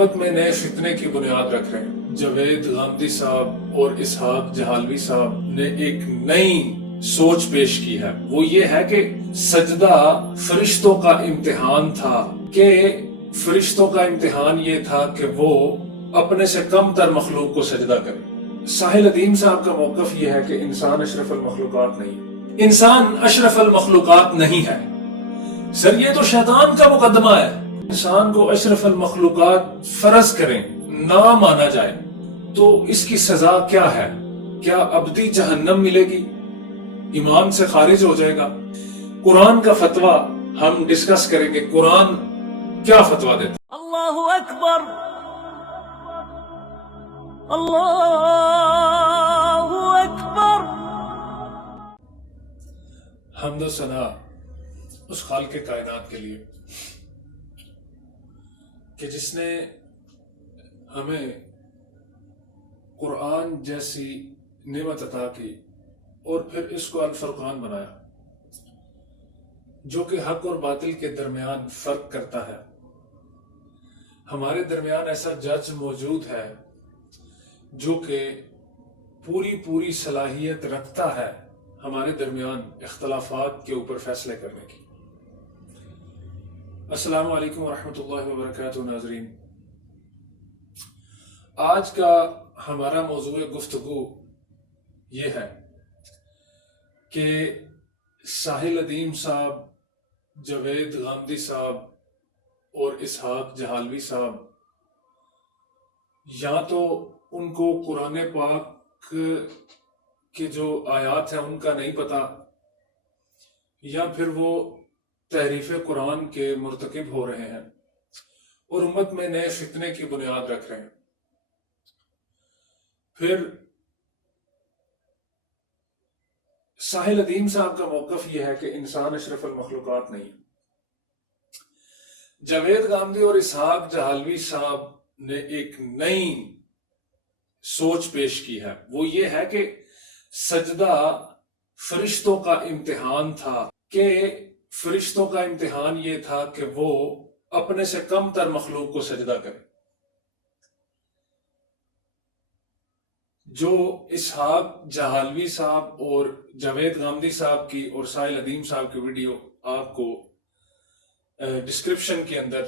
امت میں نئے فتنے کی بنیاد رکھ رہے ہیں۔ جاوید غامدی صاحب اور اسحاق جہالوی صاحب نے ایک نئی سوچ پیش کی ہے، وہ یہ ہے کہ سجدہ فرشتوں کا امتحان تھا، کہ فرشتوں کا امتحان یہ تھا کہ وہ اپنے سے کم تر مخلوق کو سجدہ کریں۔ ساحل ادیم صاحب کا موقف یہ ہے کہ انسان اشرف المخلوقات نہیں ہے، انسان اشرف المخلوقات نہیں ہے۔ سر یہ تو شیطان کا مقدمہ ہے، انسان کو اشرف المخلوقات فرض کریں نہ مانا جائے تو اس کی سزا کیا ہے؟ کیا ابدی جہنم ملے گی؟ ایمان سے خارج ہو جائے گا؟ قرآن کا فتویٰ ہم ڈسکس کریں گے، قرآن کیا فتویٰ دیتا ہے۔ اللہ اکبر، اللہ اکبر۔ حمد و ثنا اس خالق کائنات کے لیے کہ جس نے ہمیں قرآن جیسی نعمت عطا کی اور پھر اس کو الفرقان بنایا، جو کہ حق اور باطل کے درمیان فرق کرتا ہے۔ ہمارے درمیان ایسا جج موجود ہے جو کہ پوری صلاحیت رکھتا ہے ہمارے درمیان اختلافات کے اوپر فیصلے کرنے کی۔ السلام علیکم ورحمۃ اللہ وبرکاتہ۔ ناظرین، آج کا ہمارا موضوع گفتگو یہ ہے کہ ساحل ادیم صاحب، جاوید غامدی صاحب اور اسحاق جہالوی صاحب یا تو ان کو قرآن پاک کے جو آیات ہیں ان کا نہیں پتا، یا پھر وہ تحریف قرآن کے مرتکب ہو رہے ہیں اور امت میں نئے فتنے کی بنیاد رکھ رہے ہیں۔ پھر ساحل ادیم صاحب کا موقف یہ ہے کہ انسان اشرف المخلوقات نہیں۔ جاوید غامدی اور اسحاق جہالوی صاحب نے ایک نئی سوچ پیش کی ہے، وہ یہ ہے کہ سجدہ فرشتوں کا امتحان تھا، کہ فرشتوں کا امتحان یہ تھا کہ وہ اپنے سے کم تر مخلوق کو سجدہ کریں۔ جو اسحاق جہالوی صاحب اور جاوید غامدی صاحب کی اور ساحل ادیم صاحب کی ویڈیو آپ کو ڈسکرپشن کے اندر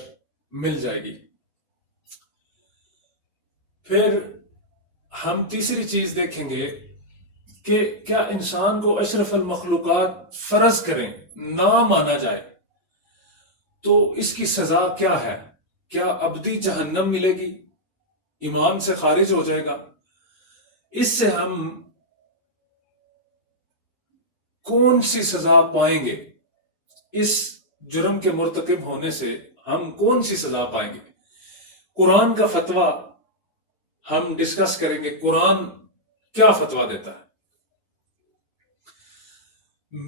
مل جائے گی۔ پھر ہم تیسری چیز دیکھیں گے کہ کیا انسان کو اشرف المخلوقات فرض کریں نہ مانا جائے تو اس کی سزا کیا ہے؟ کیا ابدی جہنم ملے گی؟ ایمان سے خارج ہو جائے گا؟ اس سے ہم کون سی سزا پائیں گے؟ اس جرم کے مرتکب ہونے سے ہم کون سی سزا پائیں گے؟ قرآن کا فتویٰ ہم ڈسکس کریں گے، قرآن کیا فتویٰ دیتا ہے۔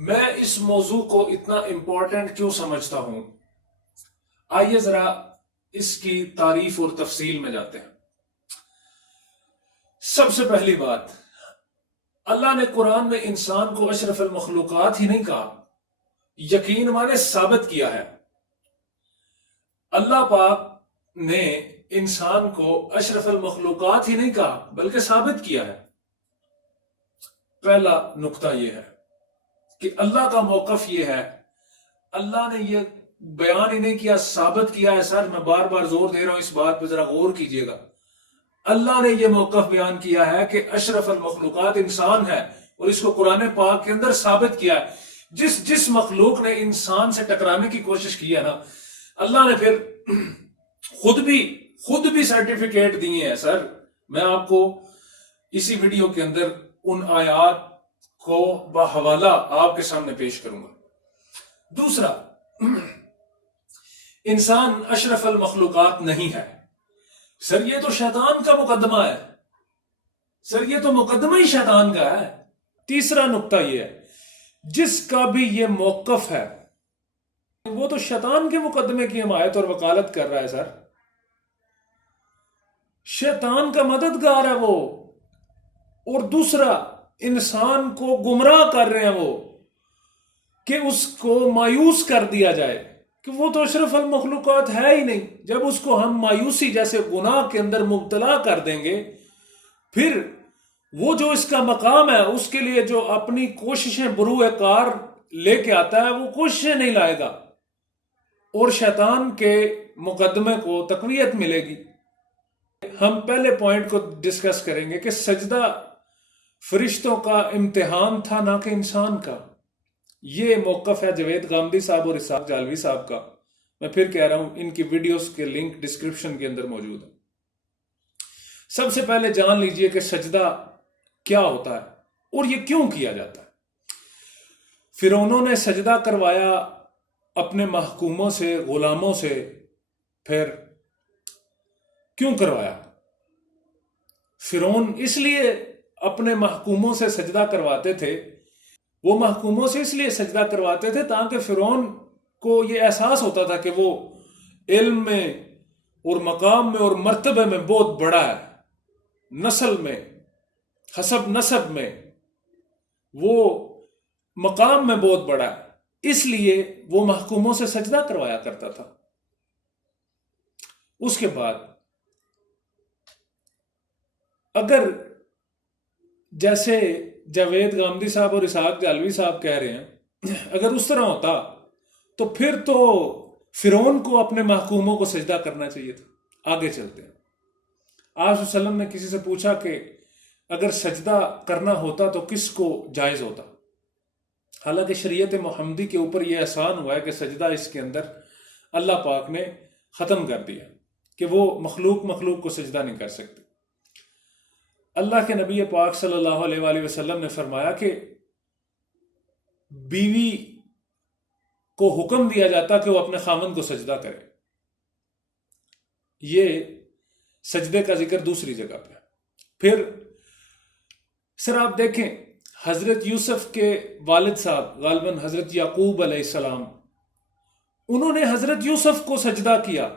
میں اس موضوع کو اتنا امپورٹنٹ کیوں سمجھتا ہوں؟ آئیے ذرا اس کی تعریف اور تفصیل میں جاتے ہیں۔ سب سے پہلی بات، اللہ نے قرآن میں انسان کو اشرف المخلوقات ہی نہیں کہا، یقین مانے ثابت کیا ہے۔ اللہ پاک نے انسان کو اشرف المخلوقات ہی نہیں کہا بلکہ ثابت کیا ہے۔ پہلا نقطہ یہ ہے کہ اللہ کا موقف یہ ہے، اللہ نے یہ بیان ہی نہیں کیا، ثابت کیا ہے۔ سر میں بار بار زور دے رہا ہوں، اس بات پہ ذرا غور کیجئے گا۔ اللہ نے یہ موقف بیان کیا ہے کہ اشرف المخلوقات انسان ہے، اور اس کو قرآن پاک کے اندر ثابت کیا ہے۔ جس مخلوق نے انسان سے ٹکرانے کی کوشش کی ہے نا، اللہ نے پھر خود بھی سرٹیفکیٹ دیے ہیں۔ سر میں آپ کو اسی ویڈیو کے اندر ان آیات کو بحوالہ آپ کے سامنے پیش کروں گا۔ دوسرا، انسان اشرف المخلوقات نہیں ہے۔ سر یہ تو شیطان کا مقدمہ ہے، سر یہ تو مقدمہ ہی شیطان کا ہے۔ تیسرا نقطہ یہ ہے، جس کا بھی یہ موقف ہے وہ تو شیطان کے مقدمے کی حمایت اور وکالت کر رہا ہے۔ سر شیطان کا مددگار ہے وہ، اور دوسرا انسان کو گمراہ کر رہے ہیں وہ کہ اس کو مایوس کر دیا جائے، کہ وہ تو اشرف المخلوقات ہے ہی نہیں. جب اس کو ہم مایوسی جیسے گناہ کے اندر مبتلا کر دیں گے، پھر وہ جو اس کا مقام ہے، اس کے لیے جو اپنی کوششیں بروئے کار لے کے آتا ہے، وہ کوششیں نہیں لائے گا اور شیطان کے مقدمے کو تقویت ملے گی. ہم پہلے پوائنٹ کو ڈسکس کریں گے کہ سجدہ فرشتوں کا امتحان تھا، نہ کہ انسان کا. یہ موقف ہے جاوید غامدی صاحب اور اسحاق جہلوی صاحب کا. میں پھر کہہ رہا ہوں، ان کی ویڈیوز کے لنک ڈسکرپشن کے اندر موجود ہے. سب سے پہلے جان لیجئے کہ سجدہ کیا ہوتا ہے اور یہ کیوں کیا جاتا ہے. فرعونوں نے سجدہ کروایا اپنے محکوموں سے، غلاموں سے. پھر کیوں کروایا؟ فرعون اس لیے اپنے محکوموں سے سجدہ کرواتے تھے، وہ محکوموں سے اس لیے سجدہ کرواتے تھے تاکہ فرعون کو یہ احساس ہوتا تھا کہ وہ علم میں اور مقام میں اور مرتبے میں بہت بڑا ہے، نسل میں، حسب نسب میں وہ مقام میں بہت بڑا ہے. اس لیے وہ محکوموں سے سجدہ کروایا کرتا تھا. اس کے بعد اگر جیسے جاوید غامدی صاحب اور اسحاق جہلوی صاحب کہہ رہے ہیں، اگر اس طرح ہوتا تو پھر تو فرعون کو اپنے محکوموں کو سجدہ کرنا چاہیے تھا. آگے چلتے ہیں. آپ صلی اللہ علیہ وسلم نے کسی سے پوچھا کہ اگر سجدہ کرنا ہوتا تو کس کو جائز ہوتا؟ حالانکہ شریعت محمدی کے اوپر یہ احسان ہوا ہے کہ سجدہ اس کے اندر اللہ پاک نے ختم کر دیا کہ وہ مخلوق کو سجدہ نہیں کر سکتے. اللہ کے نبی پاک صلی اللہ علیہ وآلہ وسلم نے فرمایا کہ بیوی کو حکم دیا جاتا کہ وہ اپنے خاوند کو سجدہ کرے. یہ سجدے کا ذکر دوسری جگہ پہ. پھر سر آپ دیکھیں، حضرت یوسف کے والد صاحب غالباً حضرت یعقوب علیہ السلام، انہوں نے حضرت یوسف کو سجدہ کیا.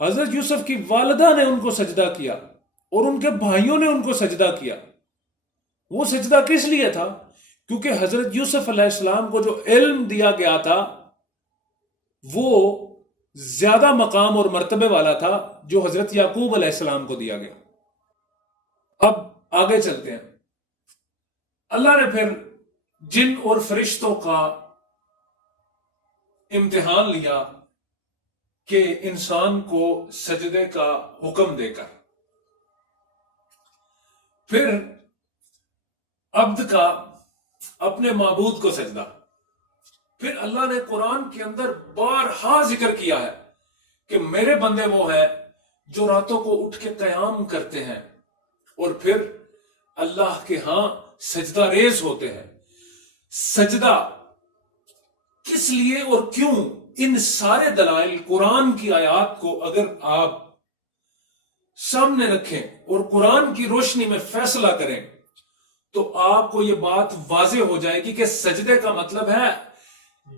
حضرت یوسف کی والدہ نے ان کو سجدہ کیا اور ان کے بھائیوں نے ان کو سجدہ کیا. وہ سجدہ کس لیے تھا؟ کیونکہ حضرت یوسف علیہ السلام کو جو علم دیا گیا تھا وہ زیادہ مقام اور مرتبے والا تھا جو حضرت یعقوب علیہ السلام کو دیا گیا. اب آگے چلتے ہیں. اللہ نے پھر جن اور فرشتوں کا امتحان لیا کہ انسان کو سجدے کا حکم دے کر. پھر عبد کا اپنے معبود کو سجدہ. پھر اللہ نے قرآن کے اندر بارہا ذکر کیا ہے کہ میرے بندے وہ ہیں جو راتوں کو اٹھ کے قیام کرتے ہیں اور پھر اللہ کے ہاں سجدہ ریز ہوتے ہیں. سجدہ کس لیے اور کیوں؟ ان سارے دلائل قرآن کی آیات کو اگر آپ سامنے رکھیں اور قرآن کی روشنی میں فیصلہ کریں تو آپ کو یہ بات واضح ہو جائے گی کہ سجدے کا مطلب ہے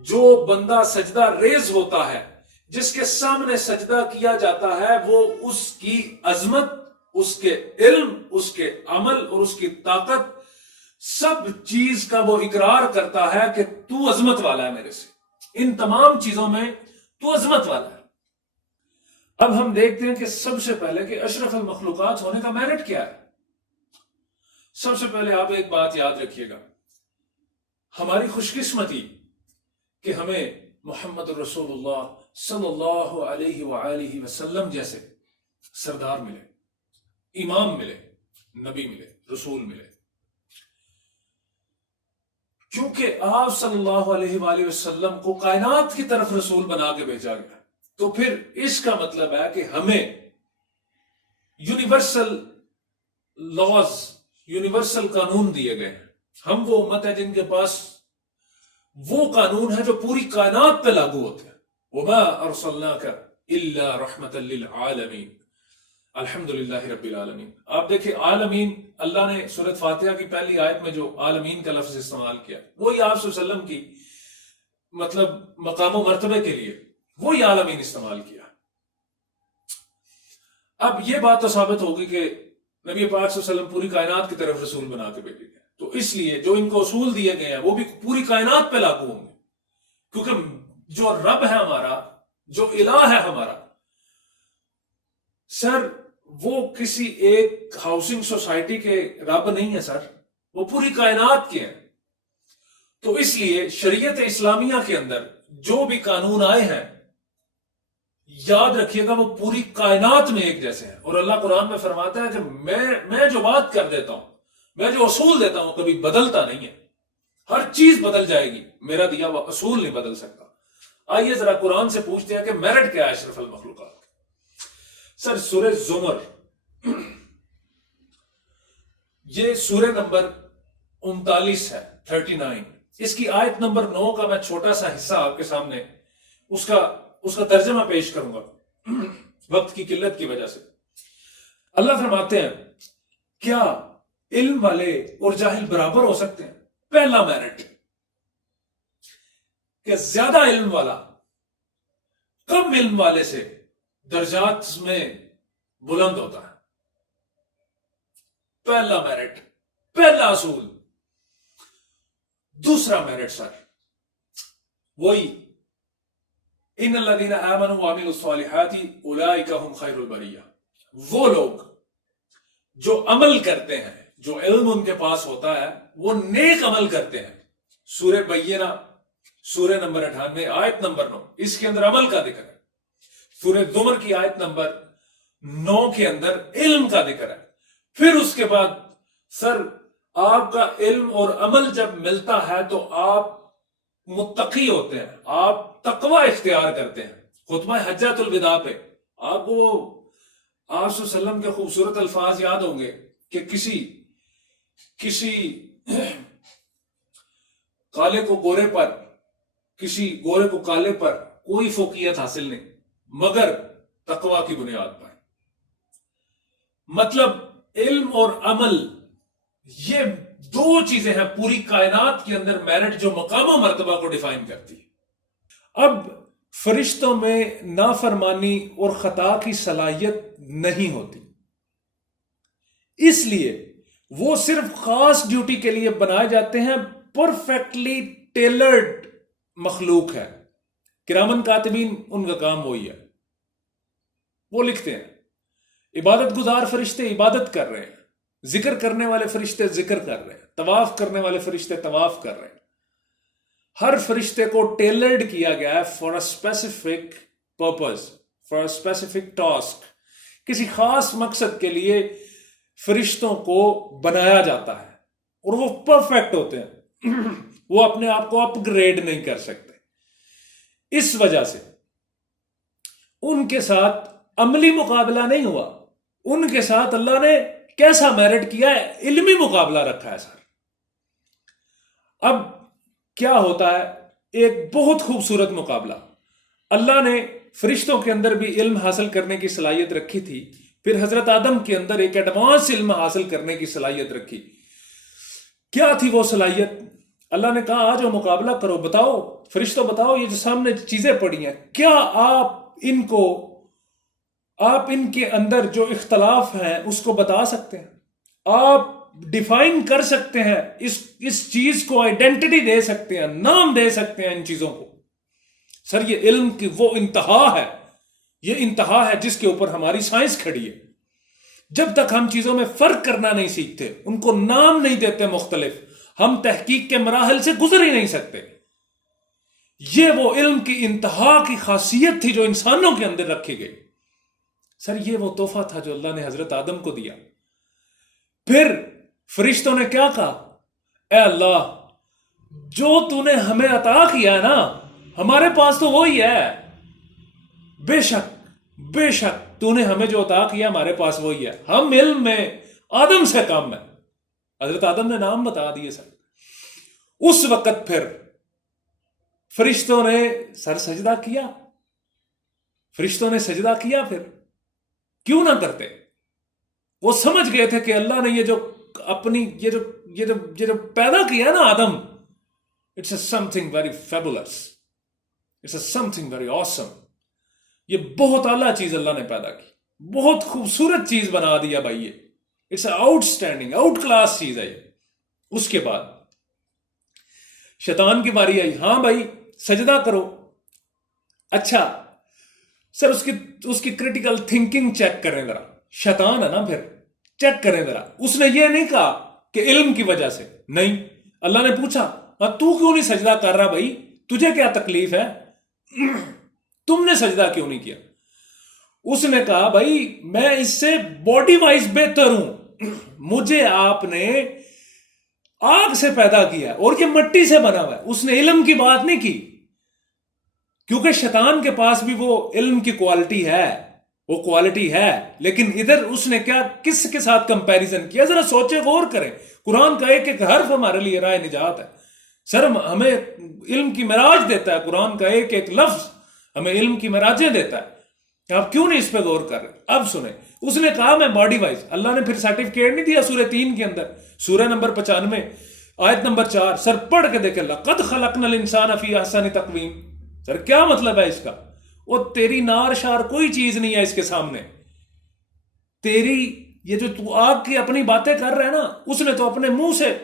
جو بندہ سجدہ ریز ہوتا ہے، جس کے سامنے سجدہ کیا جاتا ہے، وہ اس کی عظمت، اس کے علم، اس کے عمل اور اس کی طاقت، سب چیز کا وہ اقرار کرتا ہے کہ تو عظمت والا ہے میرے سے، ان تمام چیزوں میں تو عظمت والا ہے. اب ہم دیکھتے ہیں کہ سب سے پہلے کہ اشرف المخلوقات ہونے کا میرٹ کیا ہے. سب سے پہلے آپ ایک بات یاد رکھیے گا، ہماری خوش قسمتی کہ ہمیں محمد رسول اللہ صلی اللہ علیہ وآلہ وسلم جیسے سردار ملے، امام ملے، نبی ملے، رسول ملے. کیونکہ آپ صلی اللہ علیہ وآلہ وسلم کو کائنات کی طرف رسول بنا کے بھیجا گیا، تو پھر اس کا مطلب ہے کہ ہمیں یونیورسل لاز، یونیورسل قانون دیے گئے ہیں. ہم وہ امت ہے جن کے پاس وہ قانون ہے جو پوری کائنات پہ لاگو ہوتے ہیں. وَمَا أَرْسَلْنَاكَ إِلَّا رَحْمَةً لِلْعَالَمِينَ. الحمدللہ رب العالمین. آپ دیکھیں عالمین، اللہ نے سورۃ فاتحہ کی پہلی آیت میں جو عالمین کا لفظ استعمال کیا وہی آپ صلی اللہ علیہ وسلم کی مطلب مقام و مرتبے کے لیے وہی عالمین استعمال کیا. اب یہ بات تو ثابت ہوگی کہ نبی پاک صلی اللہ علیہ وسلم پوری کائنات کی طرف رسول بنا کے بھیجے گئے، تو اس لیے جو ان کو اصول دیے گئے ہیں وہ بھی پوری کائنات پہ لاگو ہوں گے، کیونکہ جو رب ہے ہمارا، جو الہ ہے ہمارا، سر وہ کسی ایک ہاؤسنگ سوسائٹی کے رب نہیں ہے سر، وہ پوری کائنات کے ہیں۔ تو اس لیے شریعت اسلامیہ کے اندر جو بھی قانون آئے ہیں، یاد رکھیے گا وہ پوری کائنات میں ایک جیسے ہیں۔ اور اللہ قرآن میں فرماتا ہے کہ میں جو بات کر دیتا ہوں، میں جو اصول دیتا ہوں کبھی بدلتا نہیں ہے، ہر چیز بدل جائے گی، میرا دیا ہوا اصول نہیں بدل سکتا۔ آئیے ذرا قرآن سے پوچھتے ہیں کہ میرٹ کیا ہے اشرف المخلوقات؟ سر سورہ زمر، یہ سورہ نمبر 39 ہے، 39۔ اس کی آیت نمبر 9 کا میں چھوٹا سا حصہ آپ کے سامنے اس کا ترجمہ پیش کروں گا وقت کی قلت کی وجہ سے۔ اللہ فرماتے ہیں کیا علم والے اور جاہل برابر ہو سکتے ہیں؟ پہلا میرٹ کہ زیادہ علم والا کم علم والے سے درجات میں بلند ہوتا ہے۔ پہلا میرٹ، پہلا اصول۔ دوسرا میرٹ سر وہی ان الذین آمنوا وعملوا الصالحات اولئک هم خیر البریہ، وہ لوگ جو عمل کرتے ہیں، جو علم ان کے پاس ہوتا ہے، وہ نیک عمل کرتے ہیں۔ سورہ بینہ سورہ نمبر 98 آیت نمبر 9، اس کے اندر عمل کا ذکر ہے۔ سورہ زمر کی آیت نمبر 9 کے اندر علم کا ذکر ہے۔ پھر اس کے بعد سر آپ کا علم اور عمل جب ملتا ہے تو آپ متقی ہوتے ہیں، آپ تقوی اختیار کرتے ہیں۔ خطبہ حجۃ الوداع پہ آپ کو آپ صلی اللہ علیہ وسلم کے خوبصورت الفاظ یاد ہوں گے کہ کسی کالے کو گورے پر، کسی گورے کو کالے پر کوئی فوقیت حاصل نہیں مگر تقوی کی بنیاد پر۔ مطلب علم اور عمل یہ دو چیزیں ہیں پوری کائنات کے اندر میرٹ جو مقام و مرتبہ کو ڈیفائن کرتی ہے۔ اب فرشتوں میں نافرمانی اور خطا کی صلاحیت نہیں ہوتی، اس لیے وہ صرف خاص ڈیوٹی کے لیے بنائے جاتے ہیں، پرفیکٹلی ٹیلرڈ مخلوق ہے۔ کرامن کاتبین ان کا کام وہی ہے، وہ لکھتے ہیں۔ عبادت گزار فرشتے عبادت کر رہے ہیں، ذکر کرنے والے فرشتے ذکر کر رہے ہیں، طواف کرنے والے فرشتے طواف کر رہے ہیں۔ ہر فرشتے کو ٹیلرڈ کیا گیا ہے for a specific purpose, for a specific task. کسی خاص مقصد کے لیے فرشتوں کو بنایا جاتا ہے اور وہ پرفیکٹ ہوتے ہیں، وہ اپنے آپ کو اپ گریڈ نہیں کر سکتے۔ اس وجہ سے ان کے ساتھ عملی مقابلہ نہیں ہوا، ان کے ساتھ اللہ نے کیسا میرٹ کیا ہے؟ علمی مقابلہ رکھا ہے سر۔ اب کیا ہوتا ہے؟ ایک بہت خوبصورت مقابلہ۔ اللہ نے فرشتوں کے اندر بھی علم حاصل کرنے کی صلاحیت رکھی تھی، پھر حضرت آدم کے اندر ایک ایڈوانس علم حاصل کرنے کی صلاحیت رکھی۔ کیا تھی وہ صلاحیت؟ اللہ نے کہا آج وہ مقابلہ کرو، بتاؤ فرشتوں، بتاؤ یہ جو سامنے چیزیں پڑی ہیں، کیا آپ ان کے اندر جو اختلاف ہیں اس کو بتا سکتے ہیں؟ آپ ڈیفائن کر سکتے ہیں اس چیز کو، آئیڈینٹی دے سکتے ہیں، نام دے سکتے ہیں ان چیزوں کو؟ سر یہ علم کی وہ انتہا ہے، یہ انتہا ہے جس کے اوپر ہماری سائنس کھڑی ہے۔ جب تک ہم چیزوں میں فرق کرنا نہیں سیکھتے، ان کو نام نہیں دیتے مختلف، ہم تحقیق کے مراحل سے گزر ہی نہیں سکتے۔ یہ وہ علم کی انتہا کی خاصیت تھی جو انسانوں کے اندر رکھی گئی۔ سر یہ وہ تحفہ تھا جو اللہ نے حضرت آدم کو دیا۔ پھر فرشتوں نے کیا کہا؟ اے اللہ، جو تو نے ہمیں عطا کیا ہے نا، ہمارے پاس تو وہی ہے، بے شک تو نے ہمیں جو عطا کیا ہمارے پاس وہی ہے، ہم علم میں آدم سے کم ہے۔ حضرت آدم نے نام بتا دیے سر۔ اس وقت پھر فرشتوں نے سر سجدہ کیا، فرشتوں نے سجدہ کیا، پھر کیوں نہ کرتے؟ وہ سمجھ گئے تھے کہ اللہ نے یہ جو پیدا کیا نا آدم، it's a something very fabulous, it's a something very awesome. یہ بہت اعلیٰ چیز اللہ نے پیدا کی، بہت خوبصورت چیز بنا دیا بھائی، یہ it's a outstanding, outclass چیز ہے یہ۔ اس کے بعد شیطان کی باری آئی، ہاں بھائی سجدہ کرو، اچھا سر اس کی کرٹیکل تھنکنگ چیک کریں ذرا، شیطان ہے نا، پھر چیک کریں ذرا. اس نے یہ نہیں کہا کہ علم کی وجہ سے نہیں. اللہ نے پوچھا تو کیوں نہیں سجدہ کر رہا بھائی، تجھے کیا تکلیف ہے، تم نے سجدہ کیوں نہیں کیا؟ اس نے کہا بھائی میں اس سے باڈی وائز بہتر ہوں، مجھے آپ نے آگ سے پیدا کیا اور یہ مٹی سے بنا ہوا ہے. اس نے علم کی بات نہیں کی، کیونکہ شیطان کے پاس بھی وہ علم کی کوالٹی ہے، وہ کوالٹی ہے. لیکن ادھر اس نے کیا، کس کے ساتھ کمپیریزن کیا؟ ذرا سوچے غور کریں. قرآن کا ایک ایک حرف ہمارے لیے راہ نجات ہے. سر ہمیں علم کی معراج دیتا ہے، قرآن کا ایک ایک لفظ ہمیں علم کی معراجیں دیتا ہے. آپ کیوں نہیں اس پہ غور کر رہے؟ اب سنیں، اس نے کہا میں باڈی وائز. اللہ نے پھر سرٹیفکیٹ نہیں دیا سورہ 3 کے اندر، سورہ نمبر 95 آیت نمبر 4. سر پڑھ کے دیکھیں، لقد خلقنا الانسان فی احسن تقویم. سر کیا مطلب ہے اس کا؟ وہ تیری نار شار کوئی چیز نہیں ہے اس کے سامنے. تیری یہ جو تو آگ کی اپنی باتیں کر رہے ہیں نا، اس نے تو اپنے منہ سے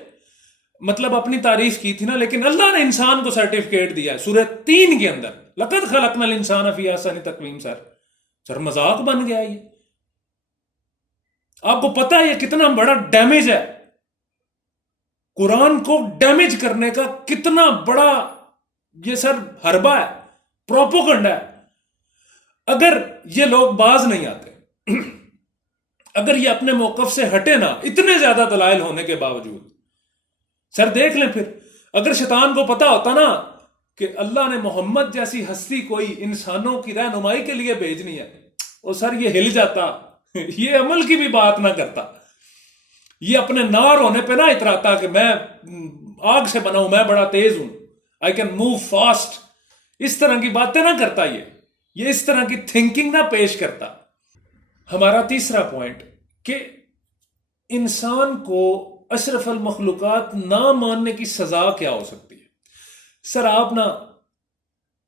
مطلب اپنی تعریف کی تھی نا، لیکن اللہ نے انسان کو سرٹیفکیٹ دیا ہے سورہ 3 کے اندر، لقد خلقنا الانسان فی احسن تقویم. سر مذاق بن گیا یہ. آپ کو پتا ہے یہ کتنا بڑا ڈیمیج ہے، قرآن کو ڈیمیج کرنے کا کتنا بڑا یہ سر حربہ ہے، پروپوگنڈا ہے. اگر یہ لوگ باز نہیں آتے، اگر یہ اپنے موقف سے ہٹے نا، اتنے زیادہ دلائل ہونے کے باوجود. سر دیکھ لیں پھر، اگر شیطان کو پتا ہوتا نا کہ اللہ نے محمد جیسی ہستی کوئی انسانوں کی رہنمائی کے لیے بھیجنی ہے، اور سر یہ ہل جاتا، یہ عمل کی بھی بات نہ کرتا، یہ اپنے نار ہونے پہ نہ اتراتا کہ میں آگ سے بنا ہوں، میں بڑا تیز ہوں، آئی کین موو فاسٹ. اس طرح کی باتیں نہ کرتا، یہ اس طرح کی تھنکنگ نہ پیش کرتا. ہمارا تیسرا پوائنٹ کہ انسان کو اشرف المخلوقات نہ ماننے کی سزا کیا ہو سکتی ہے. سر آپ نا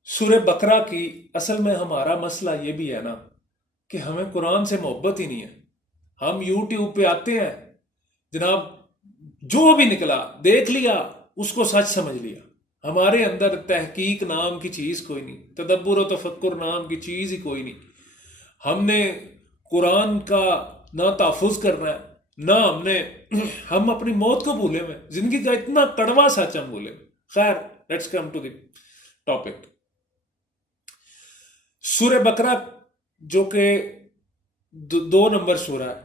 سورہ بقرہ کی، اصل میں ہمارا مسئلہ یہ بھی ہے نا کہ ہمیں قرآن سے محبت ہی نہیں ہے. ہم یوٹیوب پہ آتے ہیں جناب، جو بھی نکلا دیکھ لیا، اس کو سچ سمجھ لیا. ہمارے اندر تحقیق نام کی چیز کوئی نہیں، تدبر و تفکر نام کی چیز ہی کوئی نہیں. ہم نے قرآن کا نہ تحفظ کرنا ہے، نہ ہم اپنی موت کو بھولے ہوئے، زندگی کا اتنا کڑوا سچ ہم بھولے. خیر، let's come to the topic. سورہ بقرہ جو کہ 2 نمبر سورہ ہے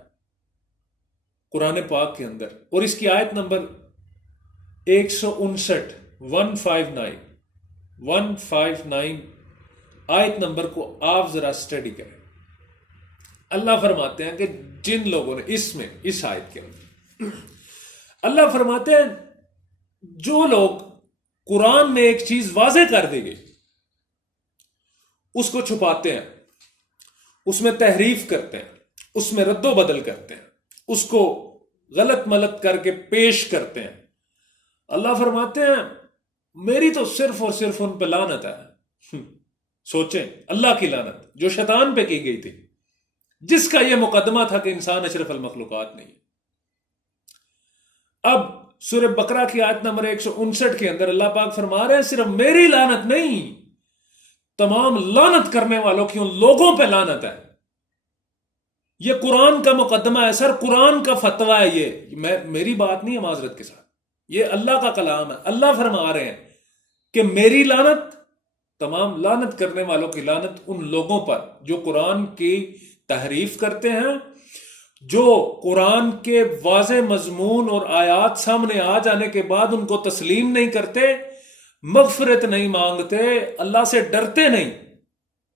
قرآن پاک کے اندر، اور اس کی آیت نمبر 159 159 آیت نمبر کو آپ ذرا سٹڈی کریں. اللہ فرماتے ہیں کہ جن لوگوں نے اس آیت کے اندر اللہ فرماتے ہیں جو لوگ قرآن میں ایک چیز واضح کر دی گئی اس کو چھپاتے ہیں، اس میں تحریف کرتے ہیں، اس میں رد و بدل کرتے ہیں، اس کو غلط ملت کر کے پیش کرتے ہیں، اللہ فرماتے ہیں میری تو صرف اور صرف ان پہ لعنت ہے. سوچیں، اللہ کی لعنت جو شیطان پہ کی گئی تھی، جس کا یہ مقدمہ تھا کہ انسان اشرف المخلوقات نہیں. اب سورہ بقرہ کی آیت نمبر 159 کے اندر اللہ پاک فرما رہے ہیں صرف میری لعنت نہیں، تمام لعنت کرنے والوں کی ان لوگوں پہ لعنت ہے. یہ قرآن کا مقدمہ ہے سر، قرآن کا فتویٰ ہے. یہ میری بات نہیں ہے، معذرت کے ساتھ یہ اللہ کا کلام ہے. اللہ فرما رہے ہیں کہ میری لعنت، تمام لعنت کرنے والوں کی لعنت ان لوگوں پر جو قرآن کی تحریف کرتے ہیں، جو قرآن کے واضح مضمون اور آیات سامنے آ جانے کے بعد ان کو تسلیم نہیں کرتے، مغفرت نہیں مانگتے، اللہ سے ڈرتے نہیں،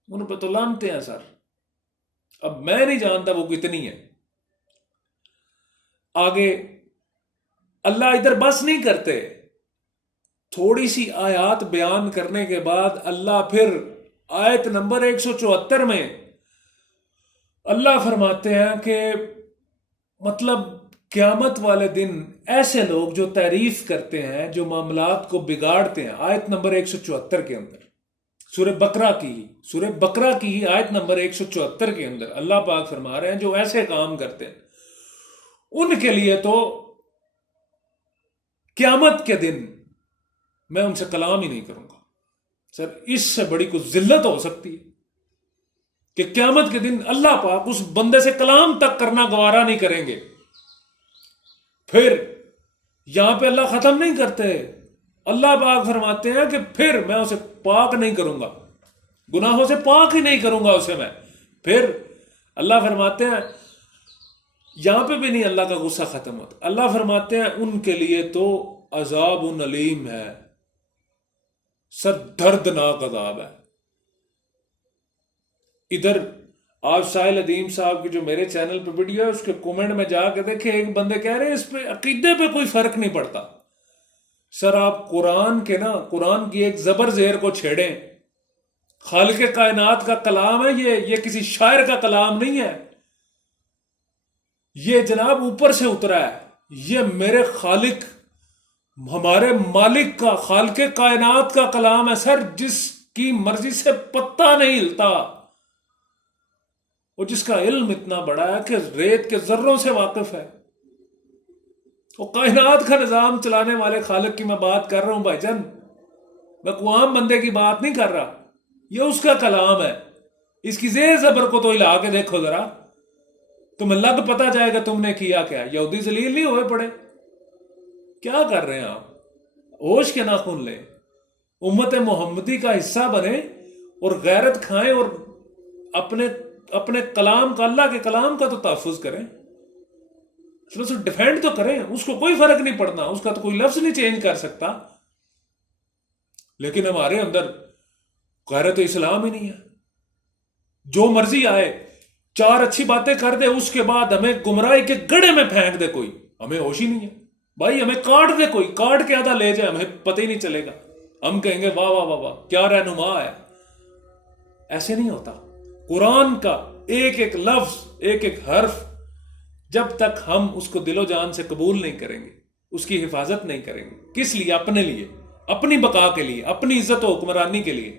ان پہ تو لعنتیں ہیں سر. اب میں نہیں جانتا وہ کتنی ہے. آگے اللہ ادھر بس نہیں کرتے، تھوڑی سی آیات بیان کرنے کے بعد اللہ پھر آیت نمبر 174 میں اللہ فرماتے ہیں کہ مطلب قیامت والے دن ایسے لوگ جو تعریف کرتے ہیں، جو معاملات کو بگاڑتے ہیں، آیت نمبر 174 کے اندر سورہ بقرہ کی ہی آیت نمبر 174 کے اندر اللہ پاک فرما رہے ہیں جو ایسے کام کرتے ہیں ان کے لیے تو قیامت کے دن میں ان سے کلام ہی نہیں کروں گا. سر اس سے بڑی کوئی ذلت ہو سکتی ہے کہ قیامت کے دن اللہ پاک اس بندے سے کلام تک کرنا گوارا نہیں کریں گے؟ پھر یہاں پہ اللہ ختم نہیں کرتے، اللہ پاک فرماتے ہیں کہ پھر میں اسے پاک نہیں کروں گا، گناہوں سے پاک ہی نہیں کروں گا اسے میں۔ پھر اللہ فرماتے ہیں، یہاں پہ بھی نہیں اللہ کا غصہ ختم ہوتا، اللہ فرماتے ہیں ان کے لیے تو عذاب علیم ہے، سر دردناک عذاب ہے۔ ادھر آپ ساحل ادیم صاحب کی جو میرے چینل پہ ویڈیو ہے اس کے کومنٹ میں جا کے دیکھیں، ایک بندے کہہ رہے ہیں اس پہ عقیدے پہ کوئی فرق نہیں پڑتا۔ سر آپ قرآن کی ایک زبر زیر کو چھیڑیں، خالق کائنات کا کلام ہے یہ کسی شاعر کا کلام نہیں ہے، یہ جناب اوپر سے اترا ہے، یہ میرے خالق ہمارے مالک کا، خالق کائنات کا کلام ہے سر، جس کی مرضی سے پتہ نہیں ہلتا، اور جس کا علم اتنا بڑا ہے کہ ریت کے ذروں سے واقف ہے، وہ کائنات کا نظام چلانے والے خالق کی میں بات کر رہا ہوں بھائی جان، میں کوئی عام بندے کی بات نہیں کر رہا، یہ اس کا کلام ہے۔ اس کی زیر زبر کو تو ہلا کے دیکھو ذرا، تمہیں لگ پتا جائے گا تم نے کیا کیا۔ یہودی ذلیل نہیں ہوئے پڑے؟ کیا کر رہے ہیں آپ؟ ہوش کے ناخن لیں، امت محمدی کا حصہ بنے اور غیرت کھائیں اور اپنے کلام کا، اللہ کے کلام کا تو تحفظ کریں، اسے ڈیفینڈ تو کریں، اس کو کوئی فرق نہیں پڑنا، اس کا تو کوئی لفظ نہیں چینج کر سکتا۔ لیکن ہمارے اندر غیرت اسلام ہی نہیں ہے، جو مرضی آئے، چار اچھی باتیں کر دے، اس کے بعد ہمیں گمراہی کے گڑھے میں پھینک دے کوئی، ہمیں ہوش ہی نہیں ہے بھائی، ہمیں کاٹ دے کوئی، کاٹ کے آدھا لے جائے، ہمیں پتہ ہی نہیں چلے گا، ہم کہیں گے واہ واہ واہ واہ کیا رہنما ہے۔ ایسے نہیں ہوتا۔ قرآن کا ایک ایک لفظ، ایک ایک حرف، جب تک ہم اس کو دل و جان سے قبول نہیں کریں گے، اس کی حفاظت نہیں کریں گے، کس لیے؟ اپنے لیے، اپنی بقا کے لیے، اپنی عزت و حکمرانی کے لیے،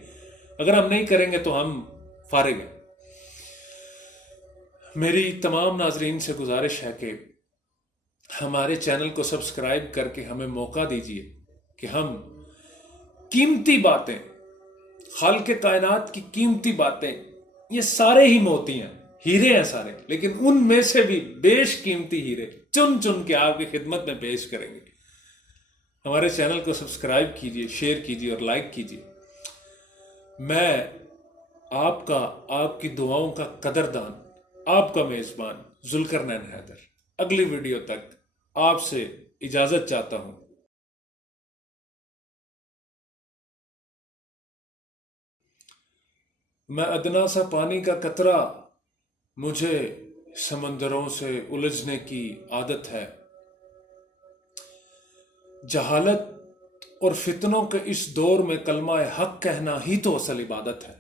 اگر ہم نہیں کریں گے تو ہم فارغ ہیں۔ میری تمام ناظرین سے گزارش ہے کہ ہمارے چینل کو سبسکرائب کر کے ہمیں موقع دیجیے کہ ہم قیمتی باتیں، خالق کائنات کی قیمتی باتیں، یہ سارے ہی موتی ہیں، ہیرے ہیں سارے، لیکن ان میں سے بھی بیش قیمتی ہیرے چن چن کے آپ کی خدمت میں پیش کریں گے۔ ہمارے چینل کو سبسکرائب کیجیے، شیئر کیجیے اور لائک کیجیے۔ میں آپ کی دعاؤں کا قدردان، آپ کا میزبان ذوالقرنین حیدر، اگلی ویڈیو تک آپ سے اجازت چاہتا ہوں۔ میں ادنا سا پانی کا قطرہ، مجھے سمندروں سے الجھنے کی عادت ہے، جہالت اور فتنوں کے اس دور میں کلمہ حق کہنا ہی تو اصل عبادت ہے۔